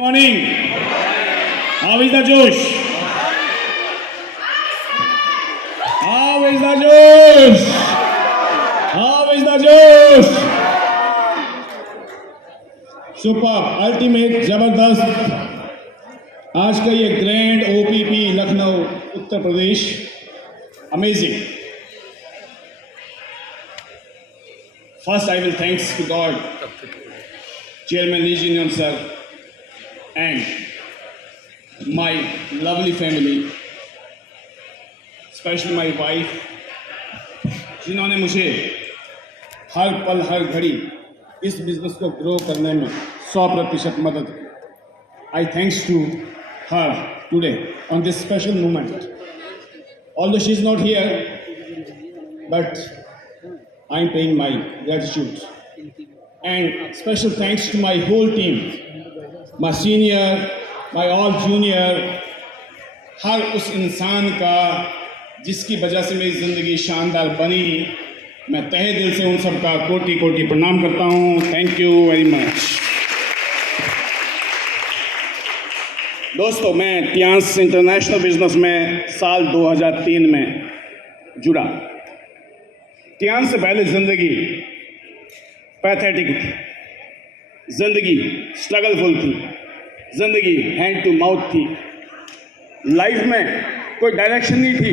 Morning. How is the Josh? How is the Josh? How is the Josh? Super, ultimate, जबरदस्त। आज का ये grand OPP Lucknow Uttar Pradesh, amazing. First I will thanks to God, chairman लीजियन sir, and my lovely family, especially my wife, जिन्होंने मुझे हर पल हर घड़ी इस बिजनेस को ग्रो करने में 100% मदद की। I thanks to her today on this special moment. Although she is not here, but I am paying my gratitude. And special thanks to my whole team, my senior, my all junior, हर उस इंसान का जिसकी वजह से मेरी ज़िंदगी शानदार बनी। मैं तहे दिल से उन सबका कोटि कोटि प्रणाम करता हूँ। Thank you very much. दोस्तों, मैं टियांस इंटरनेशनल बिजनेस में साल 2003 में जुड़ा। टियांस से पहले ज़िंदगी पैथेटिक थी, ज़िंदगी स्ट्रगलफुल थी, ज़िंदगी हैंड टू माउथ थी। लाइफ में कोई डायरेक्शन नहीं थी,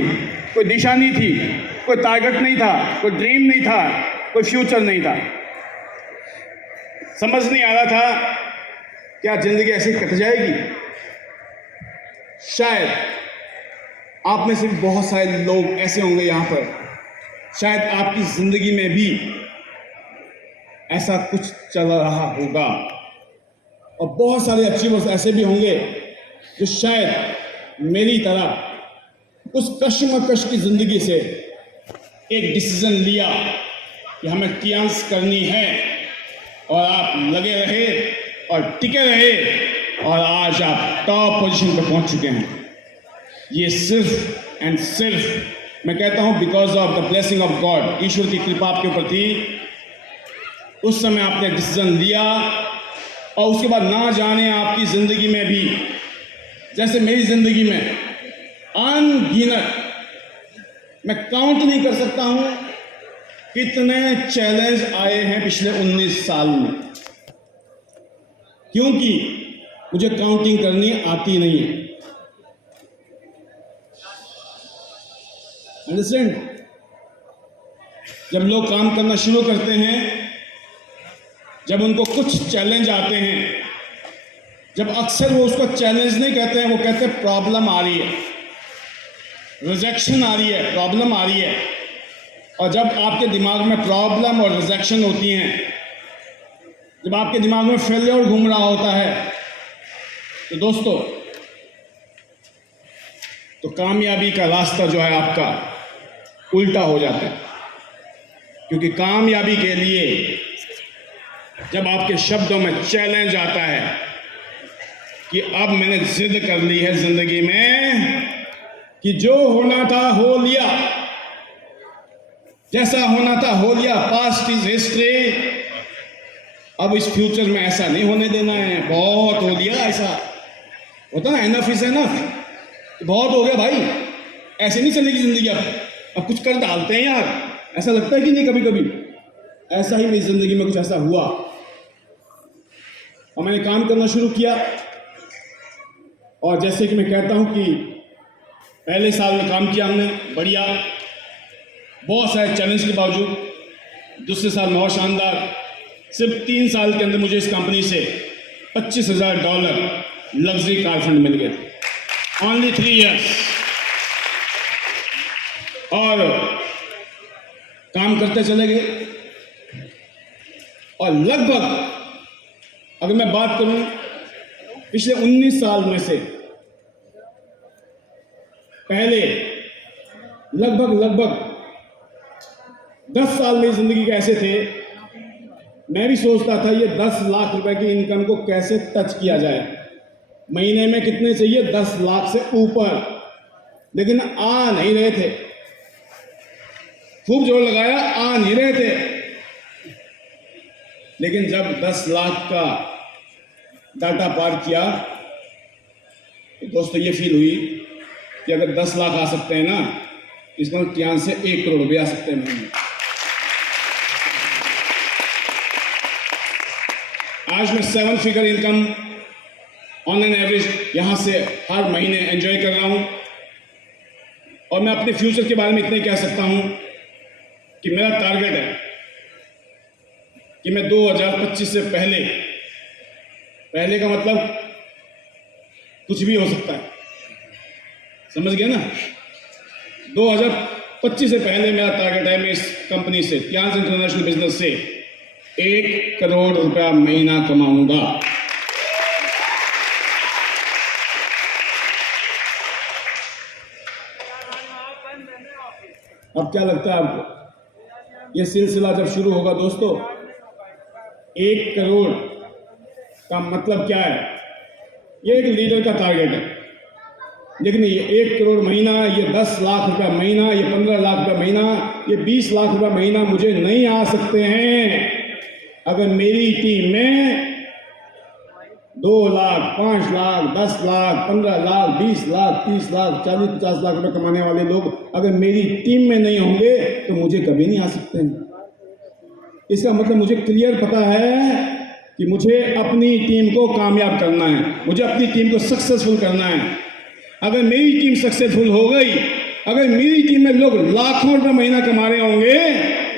कोई दिशा नहीं थी, कोई टारगेट नहीं था, कोई ड्रीम नहीं था, कोई फ्यूचर नहीं था। समझ नहीं आ रहा था क्या ज़िंदगी ऐसे कट जाएगी। शायद आप में से बहुत सारे लोग ऐसे होंगे यहाँ पर, शायद आपकी ज़िंदगी में भी ऐसा कुछ चल रहा होगा, और बहुत सारे अचीवर्स ऐसे भी होंगे जो शायद मेरी तरह उस कश्मकश की ज़िंदगी से एक डिसीजन लिया कि हमें टियांस करनी है, और आप लगे रहे और टिके रहे, और आज आप टॉप पोजीशन पर पहुंच चुके हैं। ये सिर्फ एंड सिर्फ मैं कहता हूं because of the blessing of God, ईश्वर की कृपा आपके ऊपर थी। उस समय आपने डिसीजन लिया, और उसके बाद ना जाने आपकी ज़िंदगी में भी, जैसे मेरी ज़िंदगी में अनगिनत, मैं काउंट नहीं कर सकता हूँ कितने चैलेंज आए हैं पिछले 19 साल में, क्योंकि मुझे काउंटिंग करनी आती नहीं है। अंडरस्टैंड? जब लोग काम करना शुरू करते हैं, जब उनको कुछ चैलेंज आते हैं, जब अक्सर वो उसको चैलेंज नहीं कहते हैं, वो कहते हैं प्रॉब्लम आ रही है, रिजेक्शन आ रही है, प्रॉब्लम आ रही है। और जब आपके दिमाग में प्रॉब्लम और रिजेक्शन होती हैं, जब आपके दिमाग में फेलियर घूम रहा होता है, तो दोस्तों, तो कामयाबी का रास्ता जो है आपका उल्टा हो जाता है। क्योंकि कामयाबी के लिए जब आपके शब्दों में चैलेंज आता है कि अब मैंने जिद कर ली है जिंदगी में कि जो होना था हो लिया, जैसा होना था हो लिया, पास्ट इज हिस्ट्री, अब इस फ्यूचर में ऐसा नहीं होने देना है, बहुत हो लिया। ऐसा होता ना, एनफ इज एनफ, बहुत हो गया भाई, ऐसे नहीं चलेगी जिंदगी। अब कुछ कर डालते हैं यार, ऐसा लगता है कि नहीं कभी कभी। ऐसा ही मेरी जिंदगी में कुछ ऐसा हुआ, और मैंने काम करना शुरू किया। और जैसे कि मैं कहता हूं कि पहले साल में काम किया हमने बढ़िया, बहुत सारे चैलेंज के बावजूद। दूसरे साल में और शानदार, सिर्फ 3 साल के अंदर मुझे इस कंपनी से $25,000 लग्जरी कार फंड मिल गया। Only 3 years। और काम करते चले गए, और लगभग अगर मैं बात करूं पिछले 19 साल में से, पहले लगभग 10 साल मेरी जिंदगी के ऐसे थे, मैं भी सोचता था ये 10 लाख रुपए की इनकम को कैसे टच किया जाए, महीने में कितने चाहिए, 10 लाख से ऊपर, लेकिन आ नहीं रहे थे। खूब जोर लगाया, आ नहीं रहे थे। लेकिन जब 10 लाख का डाटा पार किया तो दोस्तों ये फील हुई कि अगर 10 लाख आ सकते हैं ना, इसमें टियान से 1 करोड़ रुपये आ सकते हैं महीने। आज मैं 7 figure income on an average यहां से हर महीने एंजॉय कर रहा हूं। और मैं अपने फ्यूचर के बारे में इतना ही कह सकता हूं कि मेरा टारगेट है कि मैं 2025 से पहले का मतलब कुछ भी हो सकता है, समझ गए ना। 2025 से पहले मेरा टारगेट है मैं इस कंपनी से, टियांस इंटरनेशनल बिजनेस से 1 करोड़ रुपया महीना कमाऊंगा। अब क्या लगता है आपको, ये सिलसिला जब शुरू होगा दोस्तों, 1 करोड़ का मतलब क्या है? ये एक लीडर का टारगेट है, लेकिन ये 1 करोड़ महीना, ये 10 लाख रुपया महीना, ये 15 लाख रुपया महीना, ये 20 लाख रुपया महीना मुझे नहीं आ सकते हैं अगर मेरी टीम में 2 लाख, 5 लाख, 10 लाख, 15 लाख, 20 लाख, 30 लाख, 40, 50 लाख रुपए कमाने वाले लोग अगर मेरी टीम में नहीं होंगे तो मुझे कभी नहीं आ सकते हैं। इसका मतलब मुझे क्लियर पता है कि मुझे अपनी टीम को कामयाब करना है, मुझे अपनी टीम को सक्सेसफुल करना है। अगर मेरी टीम सक्सेसफुल हो गई, अगर मेरी टीम में लोग लाखों रुपए महीना कमा रहे होंगे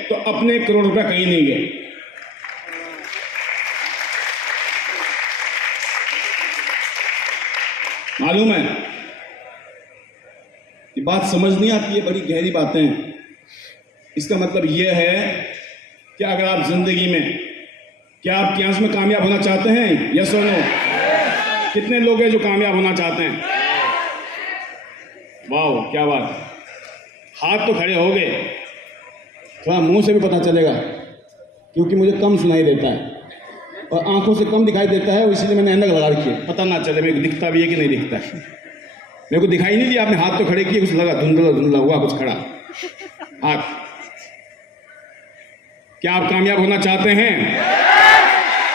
तो अपने करोड़ रुपए कहीं नहीं गए। मालूम है कि बात समझ नहीं आती है, बड़ी गहरी बातें हैं। इसका मतलब यह है कि अगर आप जिंदगी में, क्या आप टियांस में कामयाब होना चाहते हैं? यस और नो? कितने लोग हैं जो कामयाब होना चाहते हैं? वाह, क्या बात, हाथ तो खड़े हो गए। थोड़ा मुंह से भी पता चलेगा, क्योंकि मुझे कम सुनाई देता है और आंखों से कम दिखाई देता है, इसलिए मैंने ऐनक लगा रखी है, पता ना चले मेरे को दिखता भी है कि नहीं दिखता है। मेरे को दिखाई नहीं दिया, आपने हाथ तो खड़े किए, कुछ लगा धुंधला धुंधला हुआ कुछ खड़ा हाथ। क्या आप कामयाब होना चाहते हैं?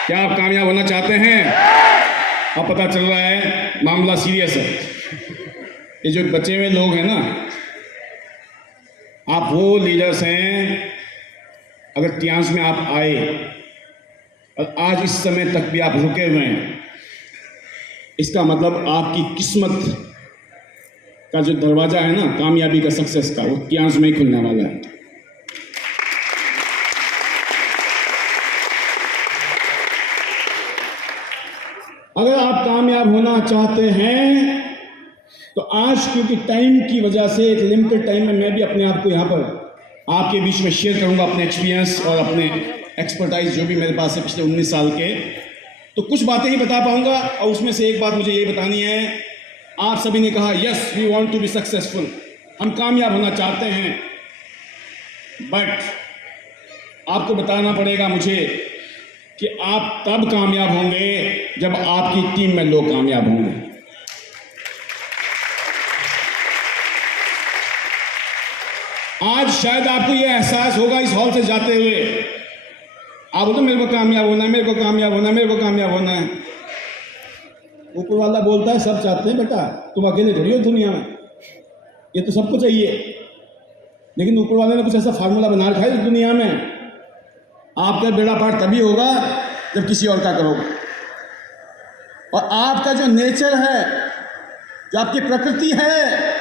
क्या आप कामयाब होना चाहते हैं? अब पता चल रहा है मामला सीरियस है। ये जो बचे हुए लोग हैं ना, आप वो लीडर्स हैं, अगर टियांस में आप आए और आज इस समय तक भी आप रुके हुए हैं, इसका मतलब आपकी किस्मत का जो दरवाजा है ना कामयाबी का, सक्सेस का, वो टियांस में ही खुलने वाला है। अगर आप कामयाब होना चाहते हैं तो आज, क्योंकि टाइम की वजह से एक लिमिटेड टाइम में मैं भी अपने आप को यहाँ पर आपके बीच में शेयर करूंगा, अपने एक्सपीरियंस और अपने एक्सपर्टाइज जो भी मेरे पास है पिछले 19 साल के, तो कुछ बातें ही बता पाऊंगा। और उसमें से एक बात मुझे ये बतानी है, आप सभी ने कहा yes we want to be successful, हम कामयाब होना चाहते हैं, बट आपको बताना पड़ेगा मुझे कि आप तब कामयाब होंगे जब आपकी टीम में लोग कामयाब होंगे। आज शायद आपको यह एहसास होगा इस हॉल से जाते हुए, आप बोलते मेरे को कामयाब होना है, मेरे को कामयाब होना है, मेरे को कामयाब होना है। ऊपर वाला बोलता है सब चाहते हैं बेटा, तुम अकेले थोड़ी हो दुनिया में, ये तो सबको चाहिए। लेकिन ऊपर वाले ने कुछ ऐसा फार्मूला बना रखा है इस दुनिया में, आपका बेड़ा पार तभी होगा जब किसी और का करोगे। और आपका जो नेचर है, जो आपकी प्रकृति है,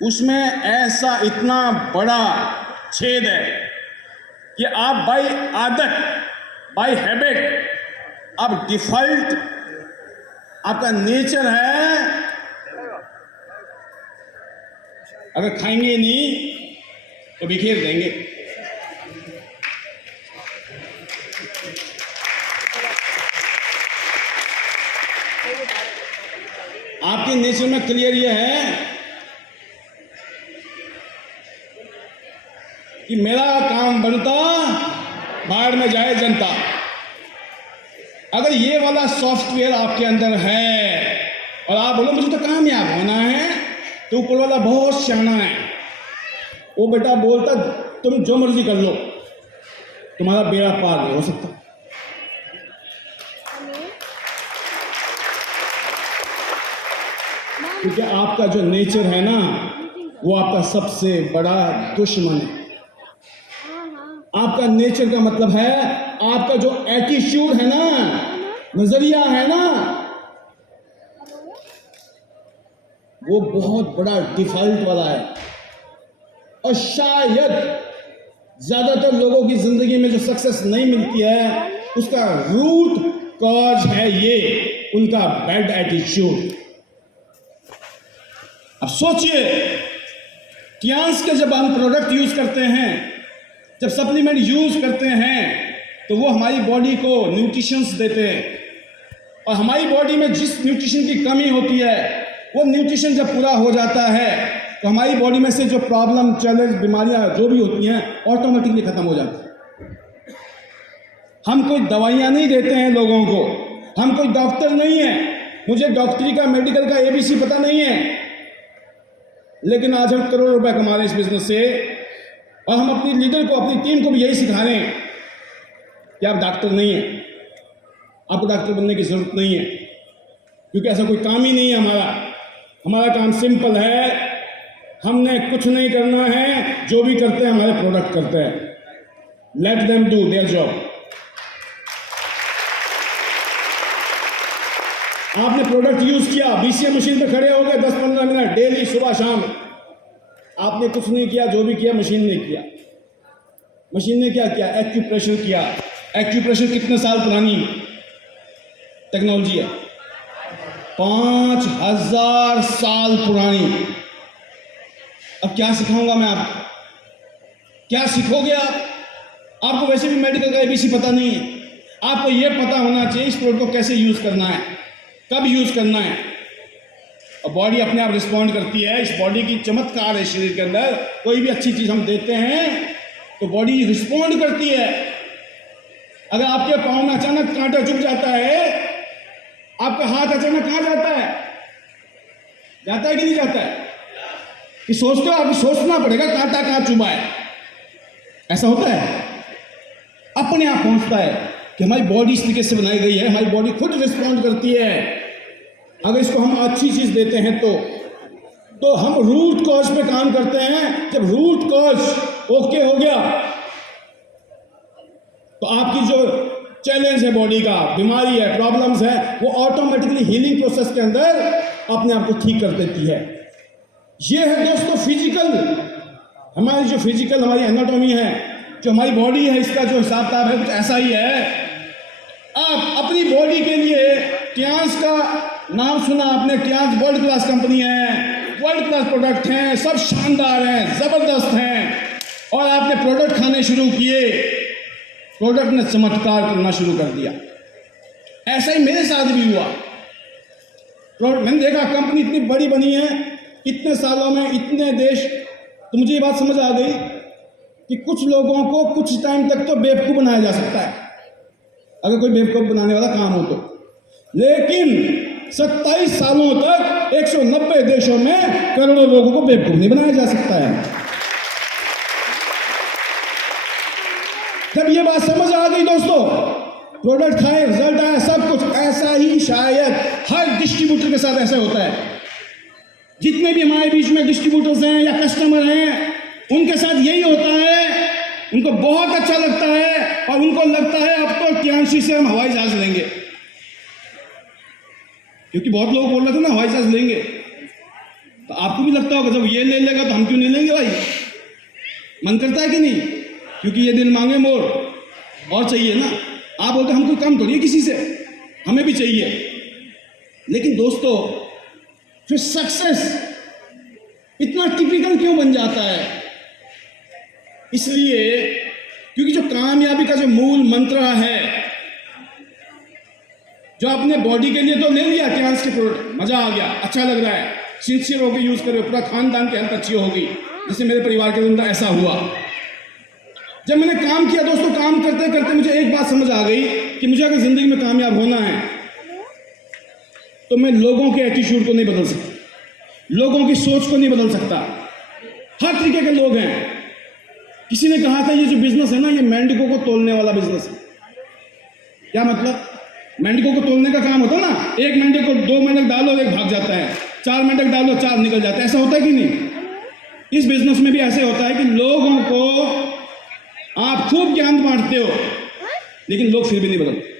उसमें ऐसा इतना बड़ा छेद है कि आप बाय आदत, बाय हैबिट, आप डिफॉल्ट, आपका नेचर है, अगर खाएंगे नहीं तो बिखेर देंगे। आपके नेचर में क्लियर ये है कि मेरा काम बनता, बाहर में जाए जनता। अगर ये वाला सॉफ्टवेयर आपके अंदर है और आप बोलो मुझे तो कामयाब होना है, तो ऊपर वाला बहुत सियाना है, वो बेटा बोलता तुम जो मर्जी कर लो, तुम्हारा बेड़ा पार नहीं हो सकता। क्योंकि आपका जो नेचर है ना, वो आपका सबसे बड़ा दुश्मन है। आपका नेचर का मतलब है आपका जो एटीट्यूड है ना, नजरिया है ना, वो बहुत बड़ा डिफॉल्ट वाला है। और शायद ज्यादातर लोगों की जिंदगी में जो सक्सेस नहीं मिलती है, उसका रूट कॉज है ये उनका बैड एटीट्यूड। अब सोचिए, टियांस के जब हम प्रोडक्ट यूज करते हैं, जब सप्लीमेंट यूज करते हैं, तो वो हमारी बॉडी को न्यूट्रिशंस देते हैं। और हमारी बॉडी में जिस न्यूट्रिशन की कमी होती है, वो न्यूट्रिशन जब पूरा हो जाता है, तो हमारी बॉडी में से जो प्रॉब्लम, चैलेंज, बीमारियां जो भी होती हैं, ऑटोमेटिकली खत्म हो जाती हैं। हम कोई दवाइयां नहीं देते हैं लोगों को, हम कोई डॉक्टर नहीं है, मुझे डॉक्टरी का, मेडिकल का ABC पता नहीं है, लेकिन आज हम करोड़ों रुपए कमा रहे हैं इस बिजनेस से। और हम अपनी लीडर को, अपनी टीम को भी यही सिखा रहे हैं कि आप डॉक्टर नहीं है, आपको डॉक्टर बनने की जरूरत नहीं है, क्योंकि ऐसा कोई काम ही नहीं है हमारा। हमारा काम सिंपल है, हमने कुछ नहीं करना है, जो भी करते हैं हमारे प्रोडक्ट करते हैं। Let them do their job. आपने प्रोडक्ट यूज किया, BCM मशीन पे खड़े हो गए 10-15 मिनट डेली, सुबह शाम। आपने कुछ नहीं किया, जो भी किया मशीन ने किया। मशीन ने क्या किया? एक्यूप्रेशर किया। एक्यूप्रेशर कितने साल पुरानी टेक्नोलॉजी है? 5000 साल पुरानी। अब क्या सिखाऊंगा मैं आपको? क्या सीखोगे आप? आपको वैसे भी मेडिकल का ABC पता नहीं है। आपको यह पता होना चाहिए इस प्रोडक्ट को कैसे यूज करना है, कब यूज करना है। और बॉडी अपने आप रिस्पॉन्ड करती है। इस बॉडी की चमत्कार है शरीर के अंदर। कोई भी अच्छी चीज हम देते हैं तो बॉडी रिस्पॉन्ड करती है। अगर आपके पाँव में अचानक कांटा चुभ जाता है, आपका हाथ अचानक कहाँ जाता है? जाता है कि नहीं जाता है? कि सोचते हो? आपको सोचना पड़ेगा कांटा कहाँ चुभा है। ऐसा होता है? अपने आप पहुंचता है कि हमारी बॉडी इस तरीके से बनाई गई है, हमारी बॉडी खुद रिस्पॉन्ड करती है। अगर इसको हम अच्छी चीज देते हैं तो हम रूट कॉज पे काम करते हैं। जब रूट कॉज ओके हो गया, तो आपकी जो चैलेंज है, बॉडी का बीमारी है, प्रॉब्लम्स है, वो ऑटोमेटिकली हीलिंग प्रोसेस के अंदर अपने आप को ठीक कर देती है। ये है दोस्तों फिजिकल, हमारी एनाटॉमी है, जो हमारी बॉडी है, इसका जो हिसाब किताब है कुछ ऐसा ही है। आप अपनी बॉडी के लिए टियांस का नाम सुना आपने, टियांस वर्ल्ड क्लास कंपनी है, वर्ल्ड क्लास प्रोडक्ट हैं, सब शानदार हैं, जबरदस्त हैं, और आपने प्रोडक्ट खाने शुरू किए, प्रोडक्ट ने चमत्कार करना शुरू कर दिया। ऐसा ही मेरे साथ भी हुआ। मैंने देखा कंपनी इतनी बड़ी बनी है, इतने सालों में, इतने देश, तो मुझे ये बात समझ आ गई कि कुछ लोगों को कुछ टाइम तक तो बेवकूफ़ बनाया जा सकता है, अगर कोई बेवकूफ़ बनाने वाला काम हो तो। लेकिन 27 सालों तक 190 देशों में करोड़ों लोगों को बेवकूफ़ नहीं बनाया जा सकता है। जब ये बात समझ आ गई दोस्तों, प्रोडक्ट खाए, रिजल्ट आया, सब कुछ। ऐसा ही शायद हर डिस्ट्रीब्यूटर के साथ ऐसा होता है। जितने भी हमारे बीच में डिस्ट्रीब्यूटर्स हैं या कस्टमर हैं, उनके साथ यही होता है। उनको बहुत अच्छा लगता है और उनको लगता है अब तो टियांशी से हम हवाई जहाज लेंगे, क्योंकि बहुत लोग बोल रहे थे ना हवाई जहाज लेंगे। तो आपको भी लगता होगा जब ये ले लेगा तो हम क्यों नहीं लेंगे भाई? मन करता है कि नहीं? क्योंकि ये दिन मांगे मोर और चाहिए ना। आप बोलते हम कोई कम थोड़ी किसी से, हमें भी चाहिए। लेकिन दोस्तों, फिर सक्सेस इतना टिपिकल क्यों बन जाता है? इसलिए क्योंकि जो कामयाबी का जो मूल मंत्र है, जो आपने बॉडी के लिए तो ले लिया टियांस के प्रोडक्ट, मजा आ गया, अच्छा लग रहा है, सिंसियर होकर यूज करो, पूरा खानदान की हेल्थ अच्छी होगी, जिससे मेरे परिवार के अंदर ऐसा हुआ। जब मैंने काम किया दोस्तों, काम करते करते मुझे एक बात समझ आ गई कि मुझे अगर जिंदगी में कामयाब होना है तो मैं लोगों के एटीट्यूड को नहीं बदल सकता, लोगों की सोच को नहीं बदल सकता। हर तरीके के लोग हैं। किसी ने कहा था ये जो बिजनेस है ना, ये मेंढकों को तोलने वाला बिजनेस है। क्या मतलब? मेंढकों को तोलने का काम होता है ना, एक मेंढक को 2 मेंढक डालो, एक भाग जाता है, 4 मिनट तक डालो 4 निकल जाते हैं, ऐसा होता है कि नहीं? इस बिजनेस में भी ऐसे होता है कि लोगों को आप खूब ज्ञान बांटते हो लेकिन लोग फिर भी नहीं बदलते।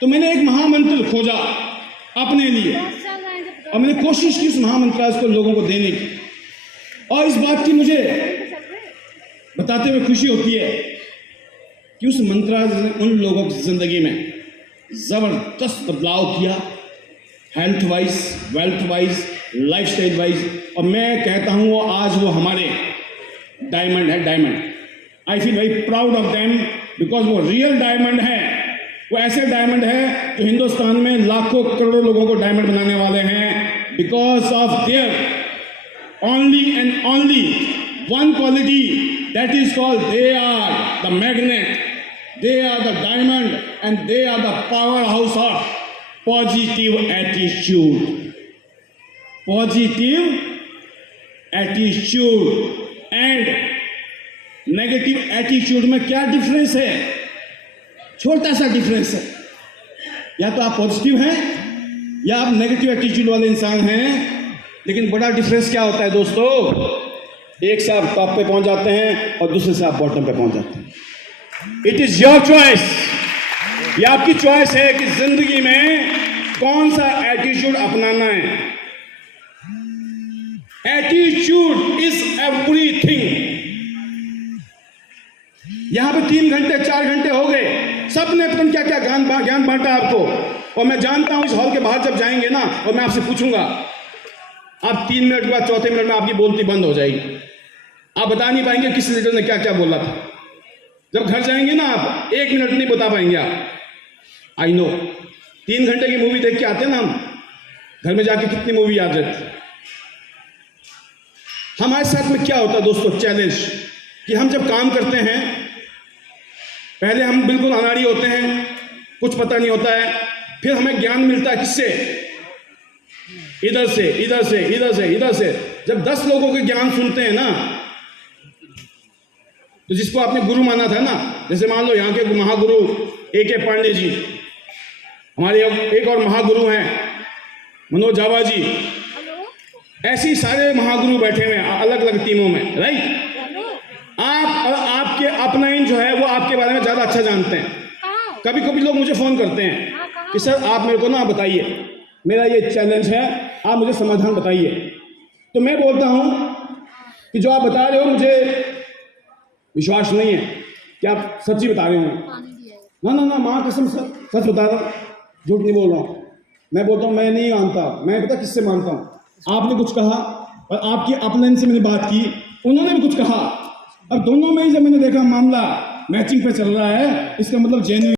तो मैंने एक महामंत्र खोजा अपने लिए और मैंने कोशिश की उस महामंत्र को लोगों को देने की, और इस बात की मुझे बताते हुए खुशी होती है कि उस मंत्राज ने उन लोगों की जिंदगी में जबरदस्त बदलाव किया, health wise, wealth wise, lifestyle wise, और मैं कहता हूं वो आज वो हमारे डायमंड है, diamond. I feel very proud of them because वो रियल डायमंड है। वो ऐसे डायमंड है जो हिंदुस्तान में लाखों करोड़ों लोगों को डायमंड बनाने वाले हैं, because of their only and only one quality, that is called they are the magnet, they are the diamond, and they are the powerhouse of positive attitude. Positive attitude and negative attitude में क्या difference है? छोटा सा difference है। या तो आप positive हैं या आप नेगेटिव एटीट्यूड वाले इंसान हैं, लेकिन बड़ा डिफरेंस क्या होता है दोस्तों? एक से आप टॉप पे पहुंच जाते हैं और दूसरे से आप बॉटम पे पहुंच जाते हैं। इट इज योर चॉइस, ये आपकी चॉइस है कि जिंदगी में कौन सा एटीट्यूड अपनाना है। Attitude is everything. यहां पे 3 घंटे 4 घंटे हो गए, सबने पता क्या क्या ज्ञान बांटा आपको, और मैं जानता हूं इस हॉल के बाहर जब जाएंगे ना और मैं आपसे पूछूंगा, आप 3 मिनट के बाद चौथे मिनट में आपकी बोलती बंद हो जाएगी। आप बता नहीं पाएंगे किस लीडर ने क्या क्या बोला था। जब घर जाएंगे ना आप 1 मिनट नहीं बता पाएंगे आप। आई नो 3 घंटे की मूवी देख के आते हैं ना हम, घर में जाके कितनी मूवी याद रहती। हमारे साथ में क्या होता है दोस्तों, चैलेंज, कि हम जब काम करते हैं पहले हम बिल्कुल अनाड़ी होते हैं, कुछ पता नहीं होता है, फिर हमें ज्ञान मिलता है किससे? इधर से इधर से इधर से इधर से। जब 10 लोगों के ज्ञान सुनते हैं ना, तो जिसको आपने गुरु माना था ना, जैसे मान लो यहाँ के महागुरु A.K. पांडे जी, हमारे एक और महागुरु हैं मनोज जावा जी, ऐसी सारे महागुरु बैठे हुए हैं अलग अलग टीमों में, राइट? आपके अपलाइन जो है वो आपके बारे में ज्यादा अच्छा जानते हैं। कभी कभी लोग मुझे फोन करते हैं कि सर आप मेरे को ना बताइए, मेरा ये चैलेंज है, आप मुझे समाधान बताइए। तो मैं बोलता हूं कि जो आप बता रहे हो मुझे विश्वास नहीं है कि आप सच्ची बता रहे हो। ना ना ना, माँ कसम सच बता रहा हूँ, झूठ नहीं बोल रहा हूँ। मैं बोलता हूँ मैं नहीं मानता, मैं पता किससे मानता हूँ? आपने कुछ कहा और आपकी अपलाइन से मैंने बात की, उन्होंने भी कुछ कहा, अब दोनों में ही जब मैंने देखा मामला मैचिंग पे चल रहा है, इसका मतलब जेन्युइन